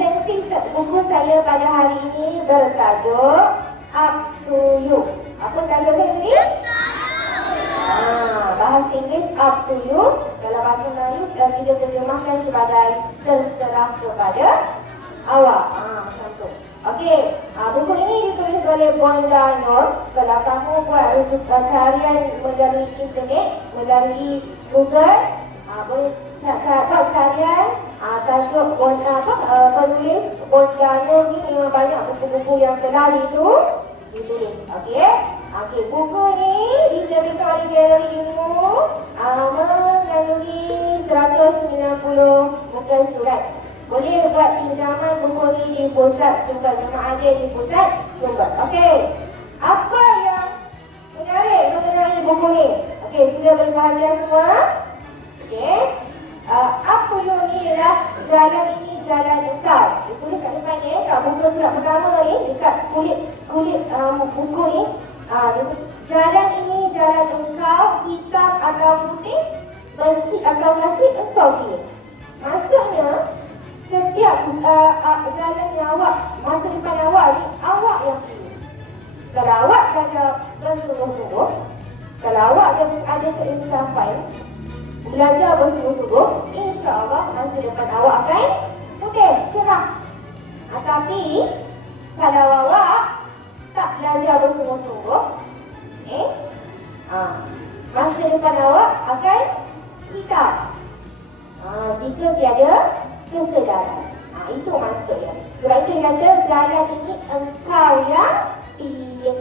Resensi buku saya pada hari ini bertajuk Up to You. Apa tajuk saya tadi? Ah, bahasa Inggeris up to you. Dalam bahasa Melayu uh, kita terjemahkan sebagai terserah kepada awak. Ah, macam tu. Okey, ah, buku ini ditulis oleh Bonda Nur. Kalau kamu buat rujuk uh, carian melalui internet, melalui Google, ah, boleh ca- buat carian ah, tajuk Bonda apa uh, penulis Nur ni memang banyak buku-buku yang telah itu ditulis. Okey. Okey, buku ni diterbitkan oleh Galeri Ilmu uh, melalui 190 muka surat. Boleh buat pinjaman buku ni di pusat sumber. Memang ada di pusat sumber. Okey. Apa yang menarik mengenai buku ni? Okey, sudah berbahagia semua? Okey. Uh, apa yang ni ialah jalan ini jalan engkau. Ditulis kat depan ni, kat buku surat pertama ni, dekat kulit kulit um, buku ni. Uh, jalan ini jalan engkau, hitam atau putih, benci atau kasih engkau pilih. Maksudnya, setiap uh, uh, jalan yang awak, masa depan awak ni, awak yang pilih. Kalau awak jaga bersungguh-sungguh, kalau awak ada, ada keinsafan, belajar bersungguh-sungguh, insya-Allah masa depan awak akan okey, cerah. Ha, tapi kalau awak tak belajar bersungguh-sungguh, eh, ha, masa depan awak akan hitam. Ha, jika tiada kesedaran. Ha, itu maksudnya. Sebab itu kata jalan ini engkau yang pilih.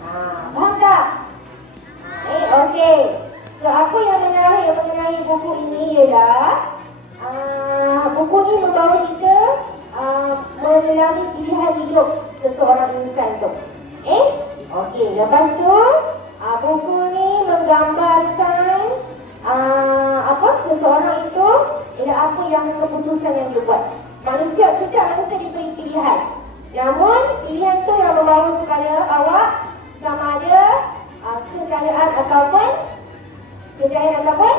Ha, faham tak? Eh, okey. So, apa yang menarik mengenai buku ini ialah uh, buku ini membawa kita melalui pilihan hidup seseorang insan tu. Eh? Okey, lepas tu uh, buku ni menggambarkan uh, apa seseorang itu ialah apa yang keputusan yang dia buat. Manusia kita manusia diberi pilihan. Namun pilihan tu yang membawa kepada awak sama ada uh, kekayaan ataupun kejayaan ataupun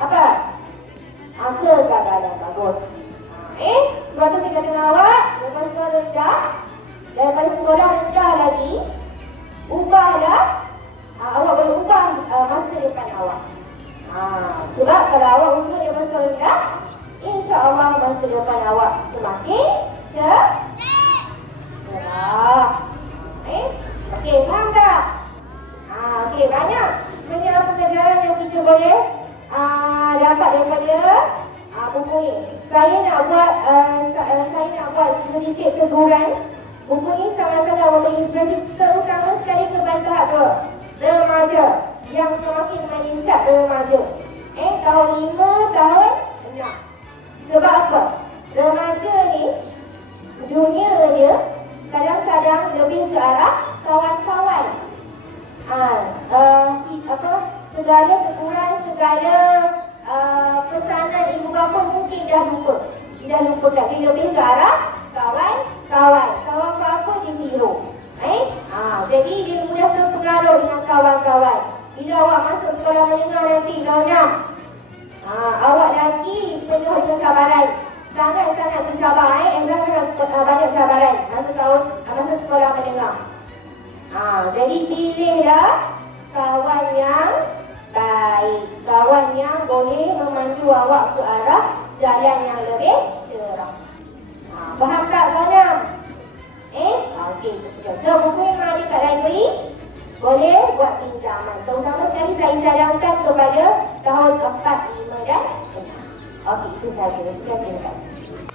apa? Ha, kegagalan bagus. Eh, sebab tu saya kata dengan awak, sekolah rendah, daripada sekolah rendah lagi, ubahlah, ha, awak boleh ubah uh, masa depan awak. Ha, sebab kalau awak usaha daripada sekolah rendah, insya-Allah masa depan awak semakin cerah. Uh, buku ni. Saya nak buat uh, sa- saya nak buat sedikit teguran. Buku ni sangat-sangat memberi inspirasi terutama sekali kepada tahap dua. Remaja yang semakin meningkat remaja. Eh, tahun lima, tahun enam. Sebab apa? Remaja ni dunia dia kadang-kadang lebih ke arah kawan-kawan Ah, uh, apa segala kekurangan segala uh, pesanan ibu bapa mungkin dah lupa. Dah lupa kat dia. Lebih ke arah kawan. Kawan kawan apa ditiru eh? Ah jadi dia mudah terpengaruh dengan kawan-kawan. Bila awak masuk sekolah menengah nanti enam ah awak lagi penuh dengan cabaran. Sangat-sangat bercabar eh? Ezra uh, banyak cabaran masa tahun masa sekolah menengah. Ha, jadi pilihlah kawan yang memandu awak ke arah jalan yang lebih cerah. Ha, faham tak kawan? Eh? Okey. So, buku yang ada kat library boleh buat pinjaman. Terutama sekali saya cadangkan kepada tahun 4, 5 dan 6. Okey, itu sahaja. Sekian terima kasih.